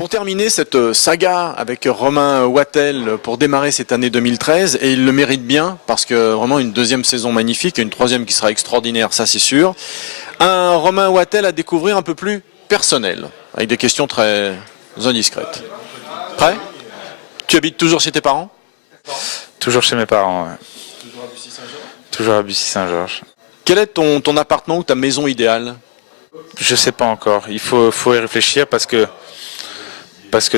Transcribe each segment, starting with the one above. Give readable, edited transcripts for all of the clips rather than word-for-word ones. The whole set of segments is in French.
Pour terminer cette saga avec Romain Wattel pour démarrer cette année 2013, et il le mérite bien parce que vraiment une deuxième saison magnifique et une troisième qui sera extraordinaire, ça c'est sûr. Un Romain Wattel à découvrir un peu plus personnel, avec des questions très indiscrètes. Prêt? Tu habites toujours chez tes parents? Toujours chez mes parents, ouais. Toujours à Bussy-Saint-Georges. Quel est ton appartement ou ta maison idéale? Je sais pas encore. Il faut y réfléchir parce que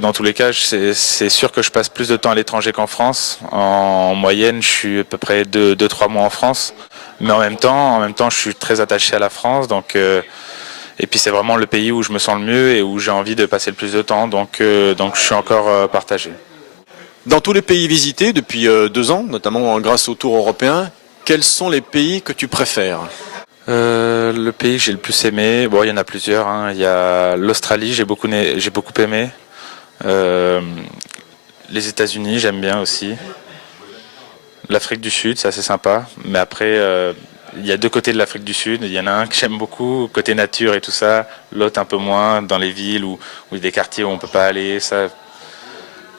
dans tous les cas, c'est sûr que je passe plus de temps à l'étranger qu'en France. En moyenne, je suis à peu près 2-3 mois en France. Mais en même temps, je suis très attaché à la France. Donc, et puis c'est vraiment le pays où je me sens le mieux et où j'ai envie de passer le plus de temps. Donc je suis encore partagé. Dans tous les pays visités depuis 2 ans, notamment grâce au Tour européen, quels sont les pays que tu préfères? Le pays que j'ai le plus aimé, bon, il y en a plusieurs, hein. Il y a l'Australie, j'ai beaucoup aimé. Les États-Unis, j'aime bien aussi. L'Afrique du Sud, c'est assez sympa. Mais après, il y a deux côtés de l'Afrique du Sud. Il y en a un que j'aime beaucoup, côté nature et tout ça. L'autre un peu moins, dans les villes où il y a des quartiers où on peut pas aller, ça, un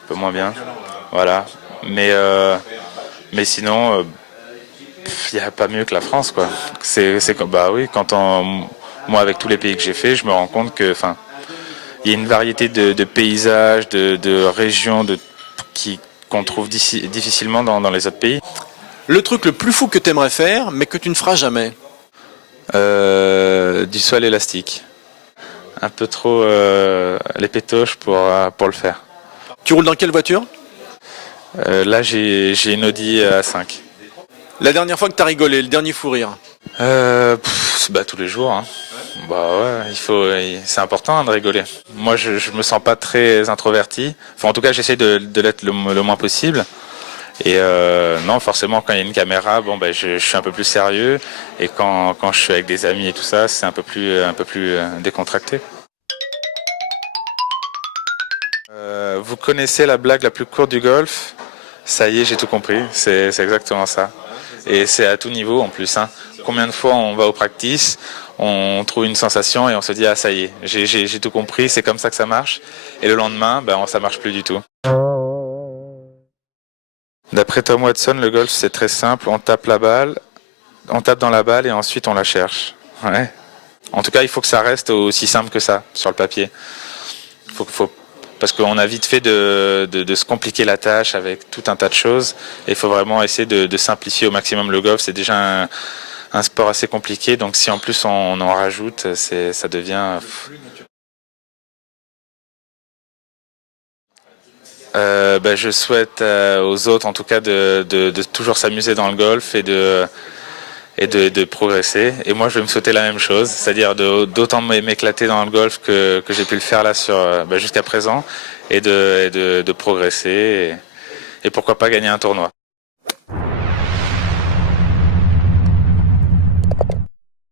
peu moins bien. Voilà. Mais sinon, il n'y a pas mieux que la France, quoi. Bah oui, moi, avec tous les pays que j'ai fait, je me rends compte que, enfin, il y a une variété de paysages, de régions, qu'on trouve difficilement dans les autres pays. Le truc le plus fou que tu aimerais faire, mais que tu ne feras jamais? Du saut à l'élastique. Un peu trop les pétoches pour le faire. Tu roules dans quelle voiture? Là, j'ai une Audi A5. La dernière fois que tu as rigolé, le dernier fou rire? Bah, tous les jours, hein. Bah ouais, c'est important, hein, de rigoler. Moi, je me sens pas très introverti. Enfin, en tout cas, j'essaie de l'être le moins possible. Et non, forcément, quand il y a une caméra, bon, ben, je suis un peu plus sérieux. Et quand je suis avec des amis et tout ça, c'est un peu plus décontracté. Vous connaissez la blague la plus courte du golf? Ça y est, j'ai tout compris. C'est exactement ça. Et c'est à tout niveau en plus, hein. Combien de fois on va au practice, on trouve une sensation et on se dit ah ça y est, j'ai tout compris, c'est comme ça que ça marche. Et le lendemain, ben ça marche plus du tout. D'après Tom Watson, le golf c'est très simple, on tape dans la balle et ensuite on la cherche. Ouais. En tout cas, il faut que ça reste aussi simple que ça sur le papier. Parce qu'on a vite fait de se compliquer la tâche avec tout un tas de choses. Et il faut vraiment essayer de simplifier au maximum le golf. C'est déjà un sport assez compliqué. Donc si en plus on en rajoute, ça devient... je souhaite aux autres en tout cas de toujours s'amuser dans le golf et de progresser. Et moi je vais me souhaiter la même chose, c'est-à-dire d'autant m'éclater dans le golf que j'ai pu le faire là jusqu'à présent et de progresser et pourquoi pas gagner un tournoi.